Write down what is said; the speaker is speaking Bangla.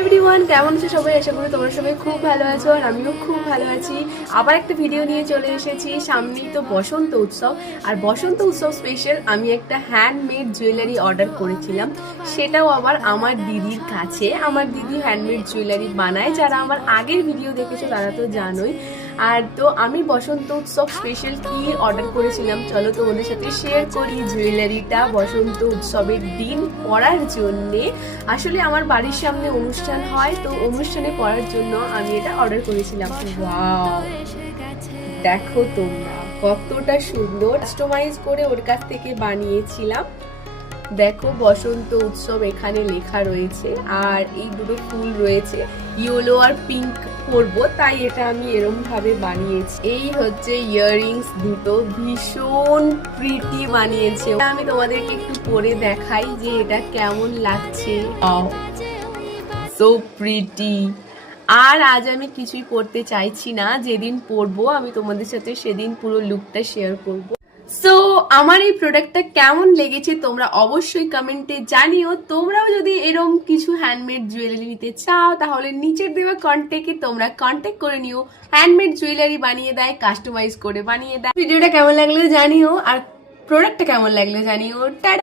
এভরিওয়ান, কেমন আছো সবাই? আশা করি তোমরা সবাই খুব ভালো আছো আর আমিও খুব ভালো আছি। আবার একটা ভিডিও নিয়ে চলে এসেছি। সামনেই তো বসন্ত উৎসব, আর বসন্ত উৎসব স্পেশাল আমি একটা হ্যান্ডমেড জুয়েলারি অর্ডার করেছিলাম, সেটাও আবার আমার দিদির কাছে। আমার দিদি হ্যান্ডমেড জুয়েলারি বানায়, যারা আমার আগের ভিডিও দেখেছো তারা তো জানোই। আর তো আমি বসন্ত উৎসব স্পেশাল কি অর্ডার করেছিলাম চলো তোমাদের সাথে শেয়ার করি। জুয়েলারিটা বসন্ত উৎসবের দিন পরার জন্যে, আসলে আমার বাড়ির সামনে অনুষ্ঠান হয়, তো অনুষ্ঠানে পরার জন্য আমি এটা অর্ডার করেছিলাম। ওয়াও, দেখো তোমরা কতটা সুন্দর কাস্টমাইজ করে ওর কাছ থেকে বানিয়েছিলাম। দেখো বসন্ত উৎসব এখানে লেখা রয়েছে, আর এই দুটো ফুল রয়েছে, ইয়েলো আর পিঙ্ক করবো, তাই এটা আমি এরকম ভাবে বানিয়েছি। এই হচ্ছে ইয়াররিংস দুটো, ভীষণ প্রিটি বানিয়েছে। আমি তোমাদেরকে একটু পরে দেখাই যে এটা কেমন লাগছে। So pretty. আর আজ আমি কিছুই পরতে চাইছি না, যেদিন পরবো আমি তোমাদের সাথে সেদিন পুরো লুকটা শেয়ার করবো। সো আমার এই প্রোডাক্টটা কেমন লেগেছে তোমরা অবশ্যই কমেন্টে জানিও। তোমরাও যদি এরকম কিছু হ্যান্ডমেড জুয়েলারি নিতে চাও তাহলে নিচের দেওয়া কন্ট্যাক্টে তোমরা কন্ট্যাক্ট করে নিও। হ্যান্ডমেড জুয়েলারি বানিয়ে দেয়, কাস্টমাইজ করে বানিয়ে দেয়। ভিডিওটা কেমন লাগলো জানিও, আর প্রোডাক্টটা কেমন লাগলো জানিও। টাটা।